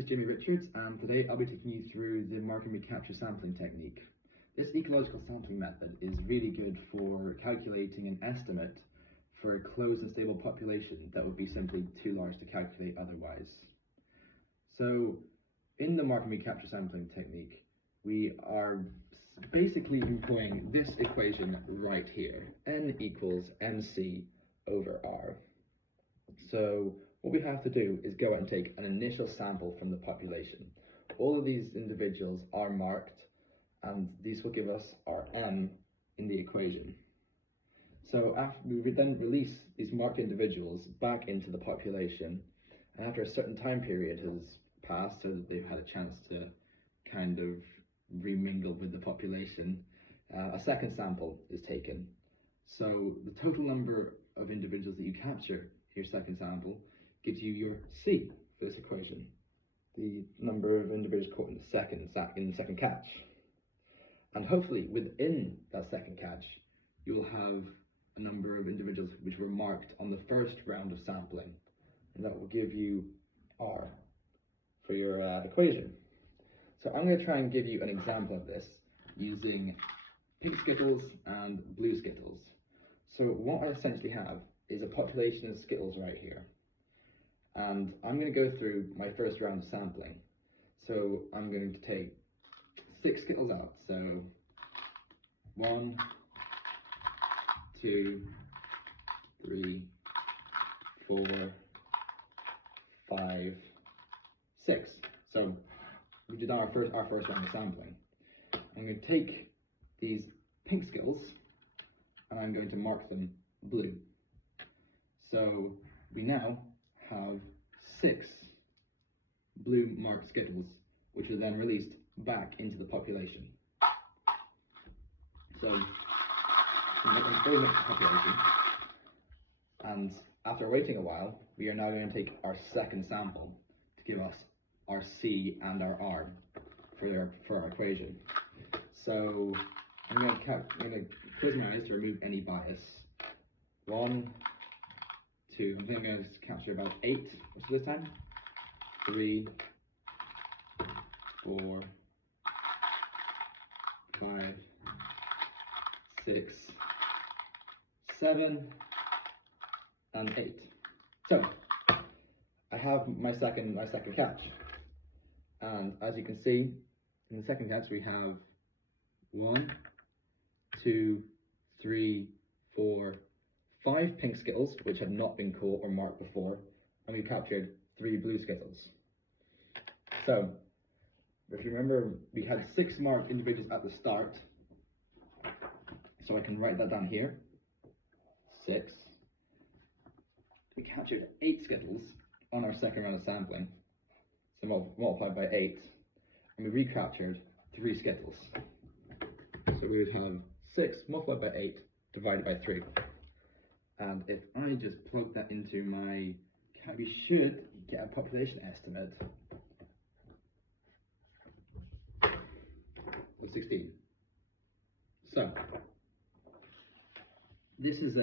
is Jimmy Richards, and today I'll be taking you through the Mark-Recapture sampling technique. This ecological sampling method is really good for calculating an estimate for a closed and stable population that would be simply too large to calculate otherwise. So, in the Mark-Recapture sampling technique, we are basically employing this equation right here, n equals mc over r. So what we have to do is go out and take an initial sample from the population. All of these individuals are marked, and these will give us our m in the equation. So after we then release these marked individuals back into the population, and after a certain time period has passed so that they've had a chance to kind of remingle with the population, a second sample is taken. So the total number of individuals that you capture in your second sample gives you your C for this equation, the number of individuals caught in the second catch. And hopefully within that second catch, you will have a number of individuals which were marked on the first round of sampling, and that will give you R for your equation. So I'm going to try and give you an example of this using pink Skittles and blue Skittles. So what I essentially have is a population of Skittles right here. And I'm going to go through my first round of sampling. So I'm going to take 6 Skittles out. So 1, 2, 3, 4, 5, 6. So we did our first round of sampling. I'm going to take these pink Skittles and I'm going to mark them blue. So we now have 6 blue marked Skittles, which are then released back into the population. So we go to the next population, and after waiting a while, we are now going to take our second sample to give us our C and our R for our equation. So I'm going to close my eyes to remove any bias. 1, 2, I think I'm going to capture about 8 this time. 3, 4, 5, 6, 7, and 8. So I have my second catch, and as you can see, in the second catch we have 1, 2, 3, 4, 5 pink Skittles which had not been caught or marked before, and we captured 3 blue Skittles. So if you remember, we had 6 marked individuals at the start, so I can write that down here. 6. We captured 8 Skittles on our second round of sampling, so multiplied by 8, and we recaptured 3 Skittles. So we would have 6 multiplied by 8 divided by 3. And if I just plug that into my calc, we should get a population estimate of 16. So this is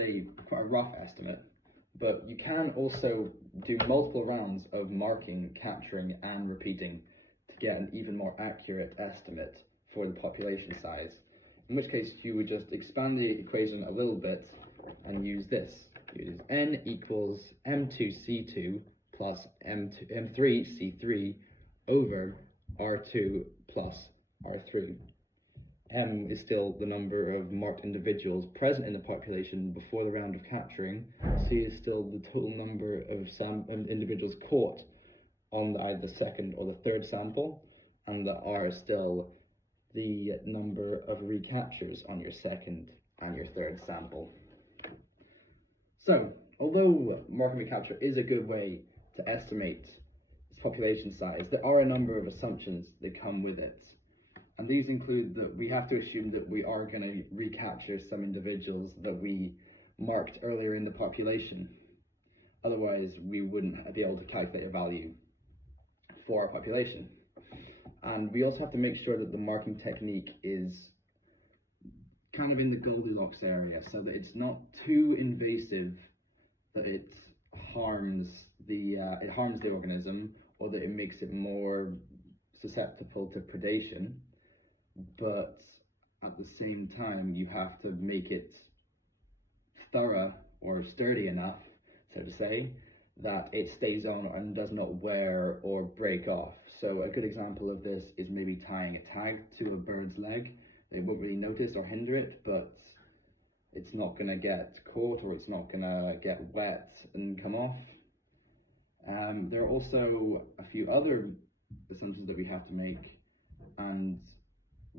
quite a rough estimate, but you can also do multiple rounds of marking, capturing, and repeating to get an even more accurate estimate for the population size. In which case you would just expand the equation a little bit and use this. Use n equals m2c2 plus m3c3 over r2 plus r3. M is still the number of marked individuals present in the population before the round of capturing. C is still the total number of individuals caught on either the second or the third sample, and the R is still the number of recaptures on your second and your third sample. So, although Mark-Recapture is a good way to estimate its population size, there are a number of assumptions that come with it. And these include that we have to assume that we are going to recapture some individuals that we marked earlier in the population. Otherwise, we wouldn't be able to calculate a value for our population. And we also have to make sure that the marking technique is kind of in the Goldilocks area, so that it's not too invasive that it harms the organism, or that it makes it more susceptible to predation, but at the same time you have to make it thorough or sturdy enough, so to say, that it stays on and does not wear or break off. So a good example of this is maybe tying a tag to a bird's leg. They won't really notice or hinder it, but it's not going to get caught or it's not going to get wet and come off. There are also a few other assumptions that we have to make, and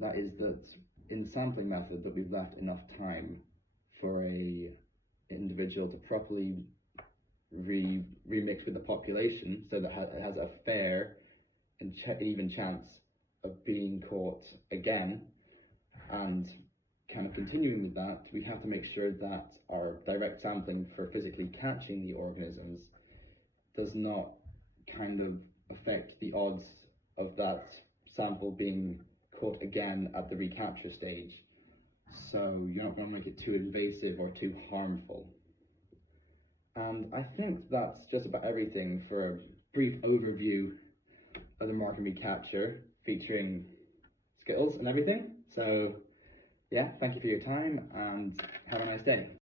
that is that in the sampling method that we've left enough time for a individual to properly remix with the population so that it has a fair and even chance of being caught again. And kind of continuing with that, we have to make sure that our direct sampling for physically catching the organisms does not kind of affect the odds of that sample being caught again at the recapture stage. So you're not going to make it too invasive or too harmful. And I think that's just about everything for a brief overview of the Mark-Recapture featuring skills and everything. So yeah, thank you for your time and have a nice day.